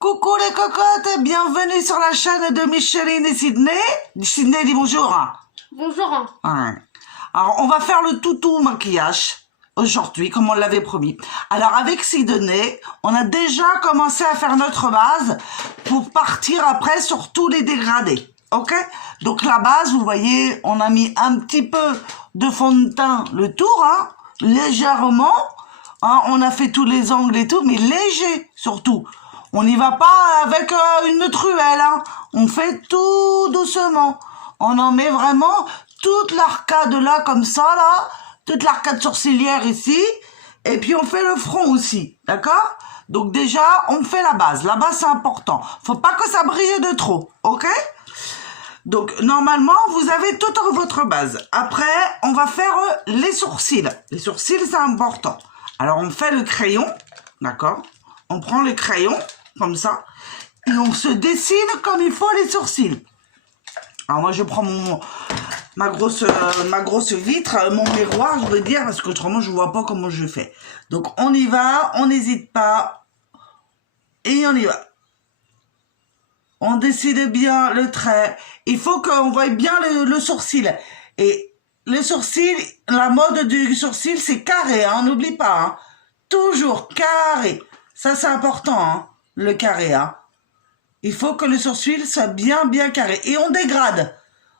Coucou les cocottes, bienvenue sur la chaîne de Micheline et Sydney. Sydney, dis bonjour. Bonjour. Ouais. Alors, on va faire le toutou maquillage aujourd'hui, comme on l'avait promis. Alors, avec Sydney, on a déjà commencé à faire notre base pour partir après sur tous les dégradés. Ok? Donc, la base, vous voyez, on a mis un petit peu de fond de teint le tour, hein, légèrement. Hein, on a fait tous les angles et tout, mais léger surtout. On n'y va pas avec une truelle, hein. On fait tout doucement. On en met vraiment toute l'arcade là, comme ça, là. Toute l'arcade sourcilière ici. Et puis on fait le front aussi, d'accord? Donc déjà, on fait la base. La base, c'est important. Faut pas que ça brille de trop, ok? Donc normalement, vous avez toute votre base. Après, on va faire les sourcils. Les sourcils, c'est important. Alors on fait le crayon, d'accord? On prend le crayon, comme ça, et on se dessine comme il faut les sourcils. Alors moi je prends ma grosse vitre, mon miroir, je veux dire, parce qu'autrement je vois pas comment je fais. Donc on y va, on n'hésite pas, et on y va. On décide bien le trait. Il faut qu'on voie bien le sourcil. Et le sourcil, la mode du sourcil, c'est carré, hein, n'oublie pas, hein. Toujours carré. Ça c'est important, hein, le carré, hein. Il faut que le sourcil soit bien carré. Et on dégrade.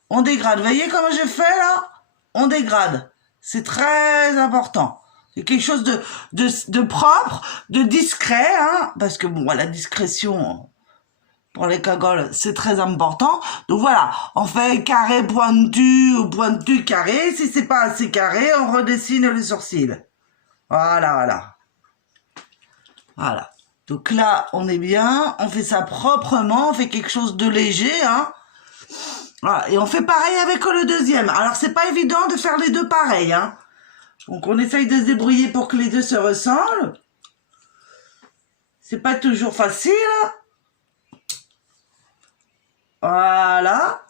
On dégrade. Vous voyez comment je fais là? On dégrade. C'est très important. C'est quelque chose de propre, de discret, hein. Parce que bon, la discrétion pour les cagoles, c'est très important. Donc voilà, on fait carré pointu ou pointu carré. Si c'est pas assez carré, on redessine le sourcil. Voilà. Voilà. Donc là, on est bien, on fait ça proprement, on fait quelque chose de léger, hein. Voilà, et on fait pareil avec le deuxième. Alors, c'est pas évident de faire les deux pareils, hein. Donc, on essaye de se débrouiller pour que les deux se ressemblent. C'est pas toujours facile. Voilà.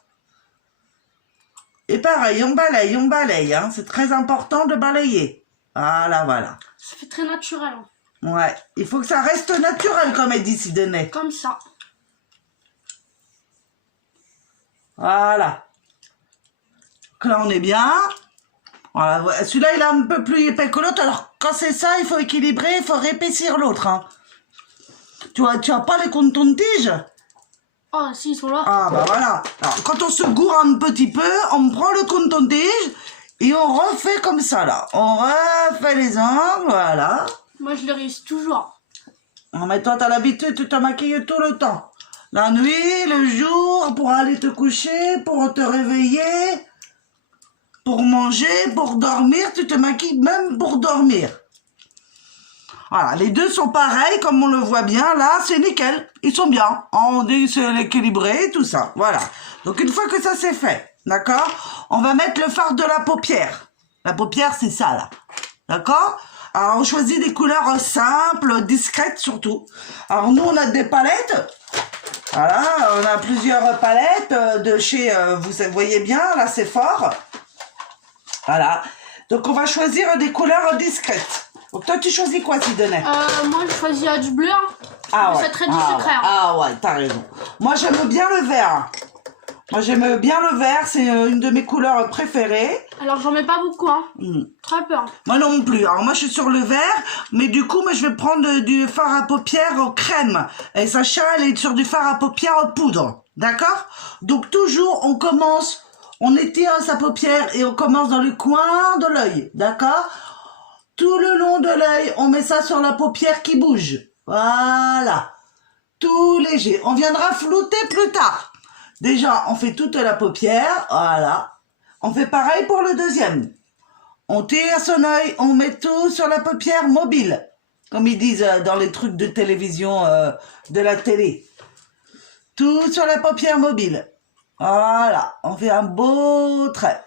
Et pareil, on balaye, hein. C'est très important de balayer. Voilà. Ça fait très naturel. Hein. Ouais, il faut que ça reste naturel, comme elle dit Sydney. Comme ça. Voilà. Donc là, on est bien. Voilà. Celui-là, il est un peu plus épais que l'autre. Alors, quand c'est ça, il faut équilibrer, il faut réépaissir l'autre. Hein. Tu as pas les coton-tiges? Ah, si, ils sont là. Ah, bah voilà. Alors, quand on se gourre un petit peu, on prend le coton-tige et on refait comme ça, là. On refait les angles, voilà. Moi, je les réussis toujours. Non, mais toi, t'as l'habitude, tu te maquilles tout le temps. La nuit, le jour, pour aller te coucher, pour te réveiller, pour manger, pour dormir, tu te maquilles même pour dormir. Voilà, les deux sont pareils, comme on le voit bien, là, c'est nickel. Ils sont bien, on dit c'est équilibré, tout ça, voilà. Donc, une fois que ça c'est fait, d'accord, on va mettre le fard de la paupière. La paupière, c'est ça, là, d'accord? Alors, on choisit des couleurs simples, discrètes surtout. Alors, nous, on a des palettes. Voilà, on a plusieurs palettes de chez, vous voyez bien, là, c'est fort. Voilà. Donc, on va choisir des couleurs discrètes. Donc, toi, tu choisis quoi, Sydney? Moi, je choisis du bleu. Hein. Ah ouais. C'est très discret. Ah ouais, t'as raison. Moi, j'aime bien le vert. C'est une de mes couleurs préférées. Alors, j'en mets pas beaucoup, hein. Très peu. Hein. Moi non plus. Alors, moi, je suis sur le vert, mais du coup, moi, je vais prendre du fard à paupières en crème. Et Sacha, elle est sur du fard à paupières en poudre. D'accord? Donc, toujours, on étire sa paupière et on commence dans le coin de l'œil. D'accord? Tout le long de l'œil, on met ça sur la paupière qui bouge. Voilà. Tout léger. On viendra flouter plus tard. Déjà, on fait toute la paupière, voilà. On fait pareil pour le deuxième. On tire son œil, on met tout sur la paupière mobile. Comme ils disent dans les trucs de télévision, de la télé. Tout sur la paupière mobile. Voilà, on fait un beau trait.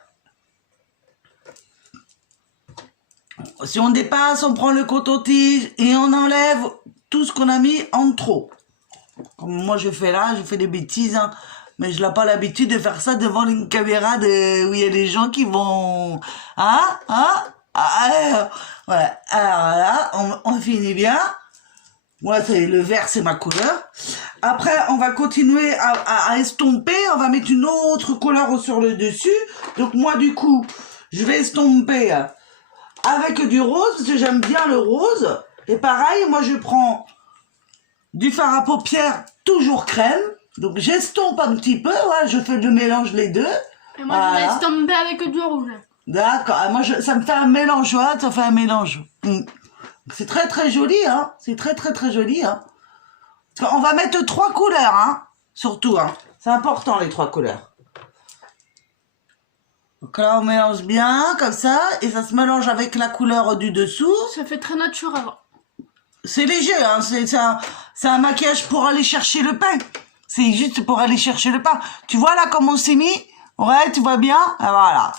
Si on dépasse, on prend le coton-tige et on enlève tout ce qu'on a mis en trop. Comme moi je fais là, je fais des bêtises, hein. Mais je n'ai pas l'habitude de faire ça devant une caméra où il y a des gens qui vont... Voilà. Alors là, on finit bien. Moi, le vert, c'est ma couleur. Après, on va continuer à estomper. On va mettre une autre couleur sur le dessus. Donc, moi, du coup, je vais estomper avec du rose, parce que j'aime bien le rose. Et pareil, moi, je prends du fard à paupières, toujours crème. Donc, j'estompe un petit peu. Ouais, je fais le mélange les deux. Et moi, je vais estomper avec du rouge. D'accord. Moi, ça me fait un mélange. Ouais, ça fait un mélange. C'est très, très joli, hein. C'est très, très, très joli, hein. On va mettre 3 couleurs, hein. Surtout, hein. C'est important, les 3 couleurs. Donc là, on mélange bien, comme ça. Et ça se mélange avec la couleur du dessous. Ça fait très naturel. C'est léger, hein. C'est un maquillage pour aller chercher le pain. C'est juste pour aller chercher le pain. Tu vois, là, comme on s'est mis? Ouais, tu vois bien? Ah, voilà.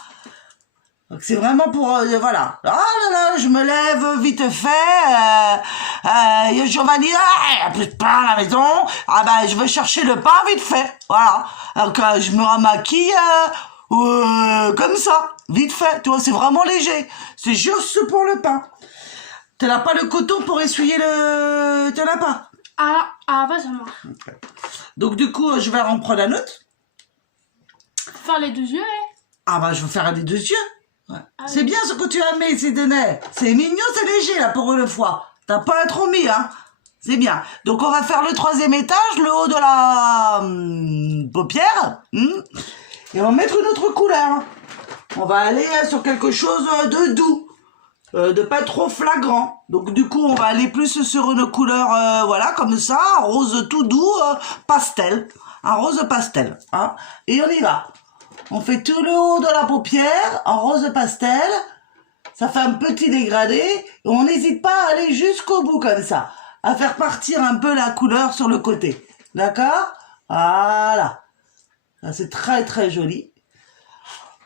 Donc c'est vraiment pour voilà. Ah là là, je me lève vite fait. Giovanni, il n'y a plus de pain à la maison. Ah ben je vais chercher le pain vite fait. Voilà. Donc je me remaquille comme ça, vite fait. Tu vois, c'est vraiment léger. C'est juste pour le pain. Tu n'as pas le coton pour essuyer le. Tu n'en as pas. Ah bah ça marche. Okay. Donc du coup, je vais en prendre un autre. Faire les 2 yeux. Ah bah je vais faire les 2 yeux. Ouais. Ah, c'est bien ce que tu as mis, Sidonet. C'est mignon, c'est léger, là, pour une fois. T'as pas trop mis, hein. C'est bien. Donc, on va faire le 3e étage, le haut de la paupière. Et on va mettre une autre couleur. On va aller sur quelque chose de doux. De pas trop flagrant. Donc, du coup, on va aller plus sur une couleur, voilà, comme ça, un rose tout doux, pastel. Un rose pastel. Hein. Et on y va. On fait tout le haut de la paupière en rose pastel. Ça fait un petit dégradé. Et on n'hésite pas à aller jusqu'au bout comme ça. À faire partir un peu la couleur sur le côté. D'accord? Voilà. Ça, c'est très très joli.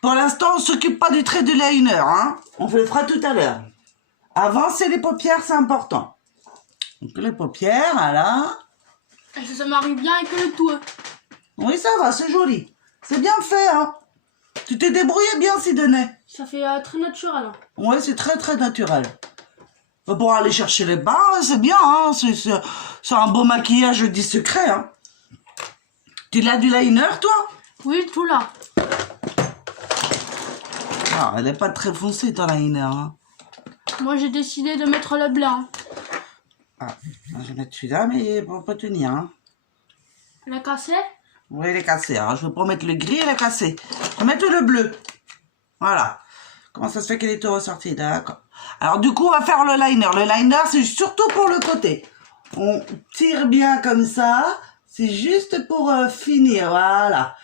Pour l'instant, on s'occupe pas du trait de liner. Hein. On le fera tout à l'heure. Avancer les paupières, c'est important. Donc les paupières, voilà. Et ça marie bien avec le tout. Oui, ça va, c'est joli. C'est bien fait, hein. Tu t'es débrouillé bien, Sidonet. Ça fait très naturel. Ouais, c'est très, très naturel. Pour aller chercher les bains, c'est bien, hein. C'est un beau maquillage discret, hein. Tu l'as du liner, toi? Oui, tout là. Ah, elle n'est pas très foncée, ton liner, hein. Moi, j'ai décidé de mettre le blanc. Ah, je vais mettre celui-là, mais pour pas tenir, hein. Elle est cassée? Oui, il est cassé. Alors, je vais pas mettre le gris, il est cassé. Je vais mettre le bleu. Voilà. Comment ça se fait qu'il est tout ressorti? D'accord. Alors, du coup, on va faire le liner. Le liner, c'est surtout pour le côté. On tire bien comme ça. C'est juste pour finir. Voilà.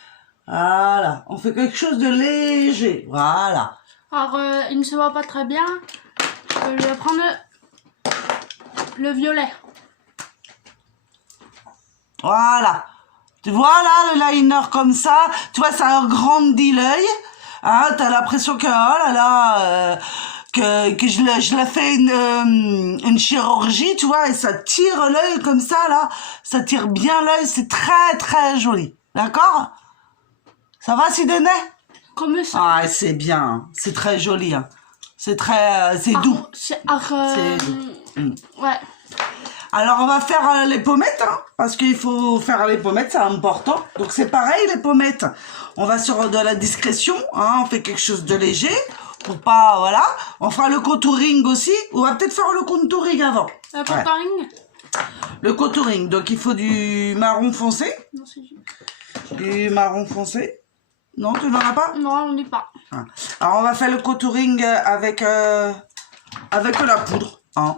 Voilà. On fait quelque chose de léger. Voilà. Alors, il ne se voit pas très bien. Je vais prendre le violet. Voilà. Tu vois là, le liner comme ça, tu vois, ça agrandit l'œil. Hein, t'as l'impression que, oh là là, que je l'ai fait une chirurgie, tu vois, et ça tire l'œil comme ça, là. Ça tire bien l'œil, c'est très, très joli. D'accord? Ça va, Sidonet? Comme ça. Ah, c'est bien. C'est très joli, hein. C'est très, c'est doux. C'est doux. Ouais. Alors, on va faire les pommettes, hein, parce qu'il faut faire les pommettes, c'est important. Donc, c'est pareil, les pommettes. On va sur de la discrétion, hein, on fait quelque chose de léger, pour pas, voilà. On fera le contouring aussi. On va peut-être faire le contouring avant. Le contouring? Ouais. Le contouring, donc il faut du marron foncé. Non, c'est juste. Du marron foncé. Non, tu n'en as pas? Non, on dit pas. Ah. Alors, on va faire le contouring avec la poudre, hein.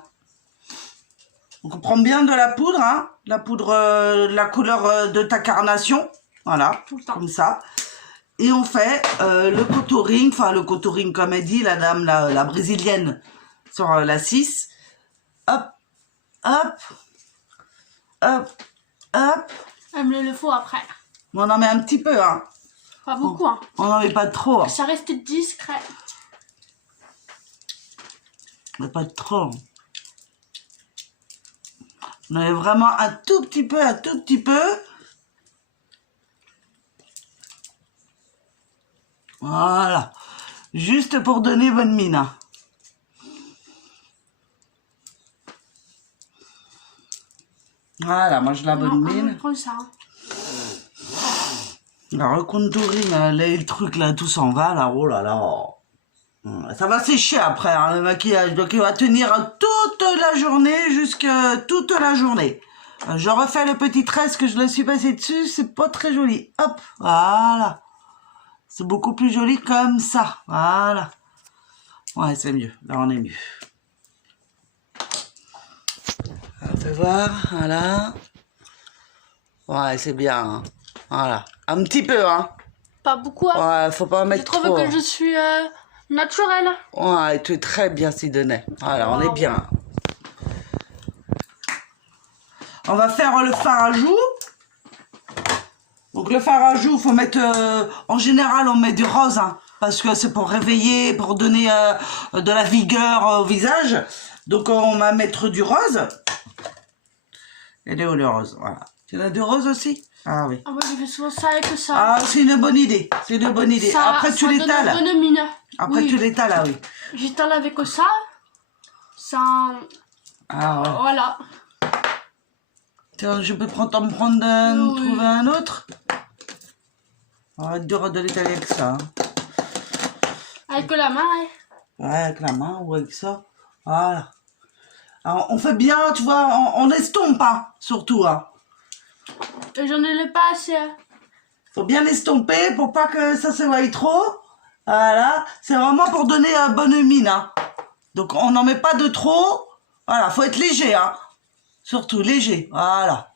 Donc, on prend bien de la poudre, hein, la poudre, la couleur de ta carnation, voilà, comme ça. Et on fait le contouring comme elle dit, la dame, la brésilienne, sur la 6. Hop, hop, hop, hop. Elle me le faut après. On en met un petit peu, hein. Pas beaucoup, hein. On n'en met pas trop. Hein. Ça reste discret. Mais pas trop. On en met vraiment un tout petit peu, un tout petit peu. Voilà. Juste pour donner bonne mine. Voilà, moi je la bonne Non, mine. on prend ça. Alors, le contouring, là, le truc là, tout s'en va, là, oh là là. Ça va sécher après, hein, le maquillage. Donc, il va tenir toute la journée, toute la journée. Je refais le petit tresse que je le suis passé dessus, c'est pas très joli. Hop, voilà. C'est beaucoup plus joli comme ça, voilà. Ouais, c'est mieux, là on est mieux. On fait voir, voilà. Ouais, c'est bien, hein. Voilà. Un petit peu, hein. Pas beaucoup. Hein. Ouais, faut pas Je mettre trouve trop. que je suis naturelle. Ouais, tu es très bien, Sidonet. Voilà, on est bien. On va faire le fard à joues. Donc le fard à joues, faut mettre... en général, on met du rose, hein, parce que c'est pour réveiller, pour donner de la vigueur au visage. Donc on va mettre du rose. Elle est où le rose? Voilà. Tu as du rose aussi? Ah oui. Ah ouais, je fais souvent ça avec ça. Ah, c'est une bonne idée. C'est une bonne idée. Ça, Après, tu ça donne l'étales. une bonne mine. Après, Oui. tu l'étales, ah oui. J'étale avec ça. Ça... Ah ouais. Voilà. Tiens, je peux t'en prendre un, Oui. trouver un autre. Arrête de l'étaler avec ça. Hein. Avec la main, ouais. Ouais, avec la main ou avec ça. Voilà. Alors, on fait bien, tu vois, on estompe, hein, surtout. Hein. Et j'en ai pas assez. Hein. Faut bien l'estomper pour pas que ça se voie trop. Voilà. C'est vraiment pour donner bonne mine. Hein. Donc, on n'en met pas de trop. Voilà, faut être léger, hein. Surtout léger. Voilà.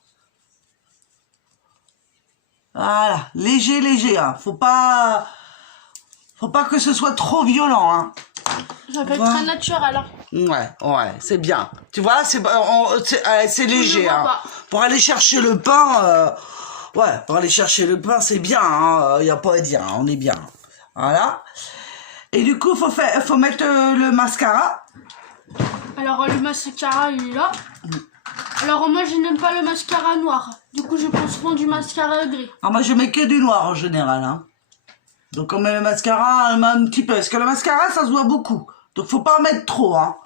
Voilà. Léger, léger, hein. Faut pas que ce soit trop violent, hein. Ça peut être Voilà. très naturel. Hein. Ouais, c'est bien. Tu vois, c'est léger, vois hein. pas. Pour aller chercher le pain, pour aller chercher le pain, c'est bien, hein. Y a pas à dire, hein, on est bien. Voilà. Et du coup, faut mettre le mascara. Alors le mascara, il est là. Alors moi, je n'aime pas le mascara noir. Du coup, je prends souvent du mascara gris. Ah, moi, je mets que du noir en général, hein. Donc, on met le mascara un petit peu. Parce que le mascara, ça se voit beaucoup. Donc, faut pas en mettre trop, hein.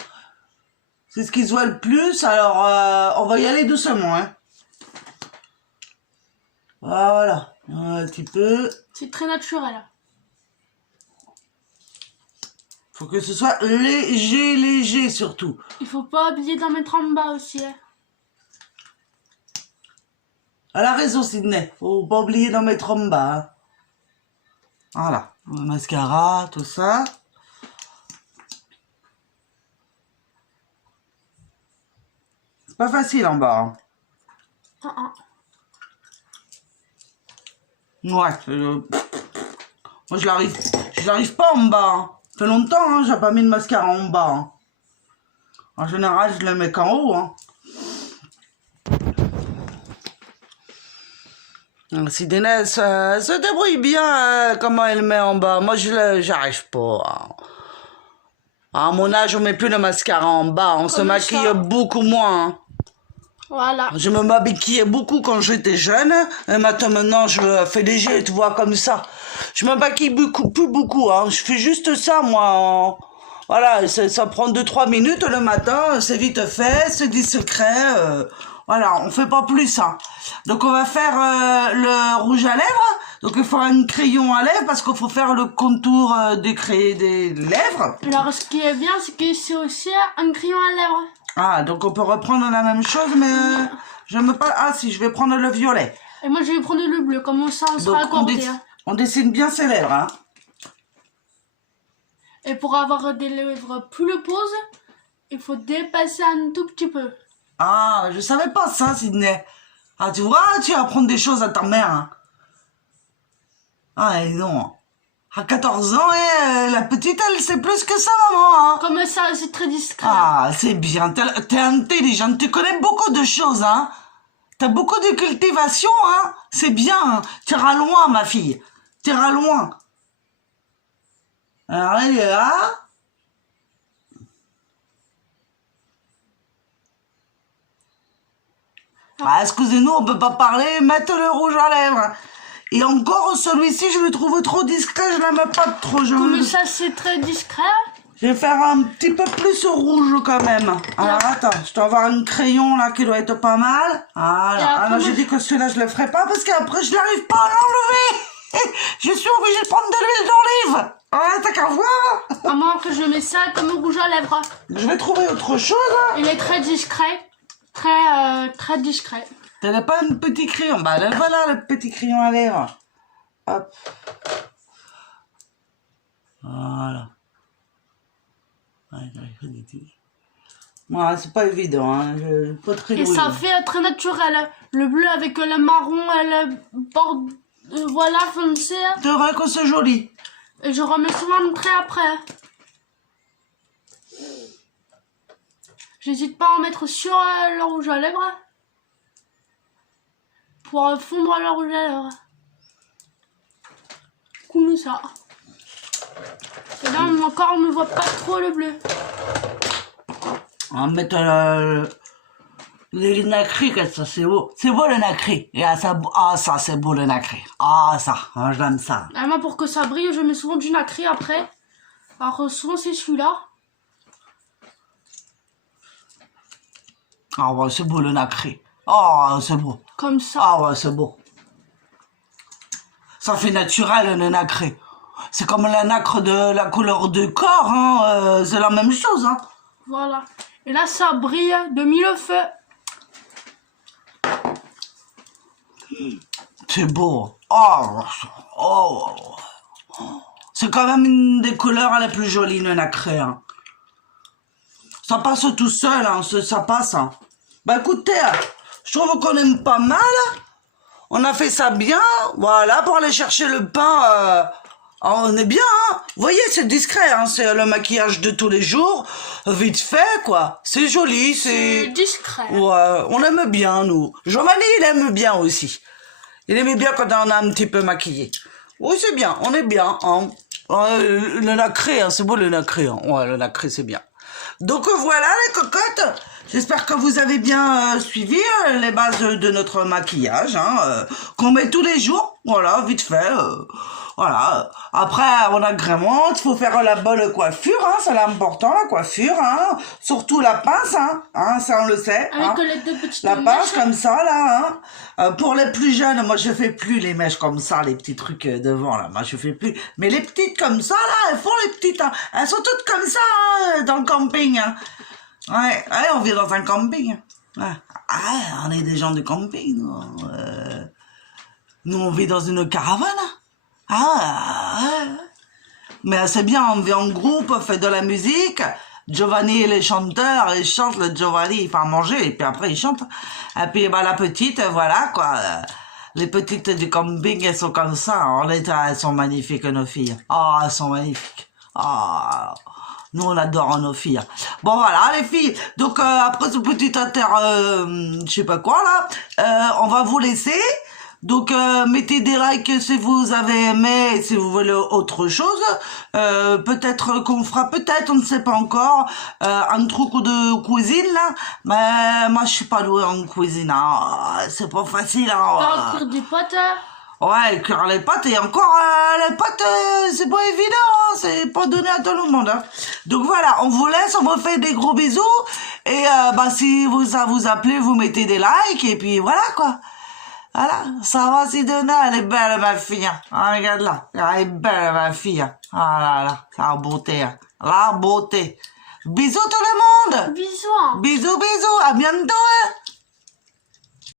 C'est ce qui se voit le plus. Alors, on va y aller doucement, hein. Voilà. Un petit peu. C'est très naturel. Faut que ce soit léger, léger surtout. Il faut pas oublier d'en mettre en bas aussi. Hein. Elle a raison, Sydney. Faut pas oublier d'en mettre en bas, hein. Voilà. Le mascara, tout ça. C'est pas facile en bas, hein. Ouais. Moi, je l'arrive pas en bas, hein. Ça fait longtemps, hein, j'ai pas mis de mascara en bas, hein. En général, je le mets qu'en haut, hein. Sidney se débrouille bien, comment elle met en bas. Moi, j'arrive pas, hein. À mon âge, on met plus le mascara en bas. On se Comme maquille ça. beaucoup moins, hein. Voilà. Je me maquillais beaucoup quand j'étais jeune. Et maintenant, je fais léger, tu vois, comme ça. Je me maquille plus beaucoup, hein. Je fais juste ça, moi. Voilà, ça prend 2-3 minutes le matin. C'est vite fait, c'est discret. Voilà, on fait pas plus, hein. Donc, on va faire le rouge à lèvres. Donc, il faut un crayon à lèvres parce qu'il faut faire le contour des lèvres. Alors ce qui est bien, c'est que c'est aussi un crayon à lèvres. Ah, donc on peut reprendre la même chose, mais je me pas. Ah, si, je vais prendre le violet. Et moi, je vais prendre le bleu. Comme ça, on sera Donc, accordé. Hein. on dessine bien ses lèvres, hein. Et pour avoir des lèvres plus poses, il faut dépasser un tout petit peu. Ah, je savais pas ça, Sydney. Ah, tu vois, tu vas apprendre des choses à ta mère, hein. Ah, et non. À 14 ans, la petite, elle sait plus que ça, maman, hein. Comme ça, c'est très discret. Ah, c'est bien. T'es intelligente. Tu connais beaucoup de choses, hein. T'as beaucoup de cultivation, hein. C'est bien. Hein. Tu iras loin, ma fille. Tu iras loin. Alors, elle est là. Ah, excusez-nous, on peut pas parler. Mettre le rouge à lèvres. Et encore, celui-ci, je le trouve trop discret. Je l'aime pas trop. Comme ça, c'est très discret. Je vais faire un petit peu plus rouge quand même. Alors attends, je dois avoir un crayon là qui doit être pas mal. Voilà. Alors j'ai dit que celui-là je le ferai pas parce qu'après je n'arrive pas à l'enlever. Je suis obligée de prendre de l'huile d'olive. Ah, t'as qu'à voir. À moins que je mets ça comme rouge à lèvres. Je vais trouver autre chose. Hein. Il est très discret. Très discret. T'as pas un petit crayon? Bah là, voilà le petit crayon à lèvres. Hop. Voilà. Voilà, c'est pas évident, hein. Pas très Et ça fait très naturel. Le bleu avec le marron et le bord, voilà, foncé. C'est vrai que c'est joli. Et je remets souvent le trait après. J'hésite pas à en mettre sur le rouge à lèvres. Pour fondre le rouge à lèvres. Comme ça. Et là encore on ne voit pas trop le bleu. On va mettre le nacré, ça c'est beau. C'est beau le nacré. Et ça c'est beau le nacré. Ah ça, j'aime ça. Et moi pour que ça brille, je mets souvent du nacré après. Alors souvent c'est celui-là. Ah ouais, c'est beau le nacré. Ah, c'est beau. Comme ça. Ah ouais, c'est beau. Ça fait naturel le nacré. C'est comme la nacre de la couleur du corps, hein. C'est la même chose, hein. Voilà. Et là, ça brille de mille feux. C'est beau. Oh. C'est quand même une des couleurs les plus jolies, le nacré, hein. Ça passe tout seul, hein. Ça passe, hein. Bah écoutez, je trouve qu'on aime pas mal. On a fait ça bien. Voilà, pour aller chercher le pain... on est bien, hein. Vous voyez, c'est discret, hein. C'est le maquillage de tous les jours, vite fait, quoi. C'est joli, c'est... discret. Ouais, on aime bien, nous. Giovanni, il aime bien aussi. Il aimait bien quand on a un petit peu maquillé. Oui, c'est bien, on est bien, hein. Le nacré, hein, c'est beau le nacré, hein. Ouais, le nacré, c'est bien. Donc voilà, les cocottes. J'espère que vous avez bien suivi les bases de notre maquillage, hein, qu'on met tous les jours. Voilà, vite fait. Voilà. Après, on agrémente, il faut faire la bonne coiffure, hein, c'est l'important, la coiffure, hein. Surtout la pince, hein, ça on le sait. Avec hein. les deux petites La pince mèches. comme ça, là, hein. Pour les plus jeunes, moi je fais plus les mèches comme ça, les petits trucs devant, là, moi je fais plus. Mais les petites comme ça, là, elles font les petites, hein. Elles sont toutes comme ça, hein, dans le camping, hein. Ouais, on vit dans un camping. Ouais. Ah, on est des gens du camping, nous. Nous, on vit dans une caravane. Mais c'est bien, on vit en groupe, on fait de la musique. Giovanni est le chanteur, il chante, le Giovanni, il fait à manger, et puis après il chante. Et puis bah, la petite, voilà quoi. Les petites du camping, elles sont comme ça. En l'état, elles sont magnifiques, nos filles. Ah, elles sont magnifiques. Ah, nous on adore nos filles. Bon voilà les filles. Donc après ce petit je sais pas quoi là, on va vous laisser. Donc mettez des likes si vous avez aimé, si vous voulez autre chose. Peut-être qu'on fera, peut-être, on ne sait pas encore, un truc de cuisine là. Mais moi je suis pas douée en cuisine, hein. C'est pas facile. Hein. Faire cuire des pâtes. Ouais, cuire les pâtes et encore les pâtes, c'est pas évident, hein, c'est pas donné à tout le monde. Hein. Donc voilà, on vous laisse, on vous fait des gros bisous et bah si ça vous a plu, vous mettez des likes et puis voilà quoi. Voilà, ça va Sidonia, elle est belle ma fille. Ah, regarde là, elle est belle ma fille. Ah là là, la beauté, hein. La beauté. Bisous tout le monde. Bisous. Bisous, à bientôt. Hein.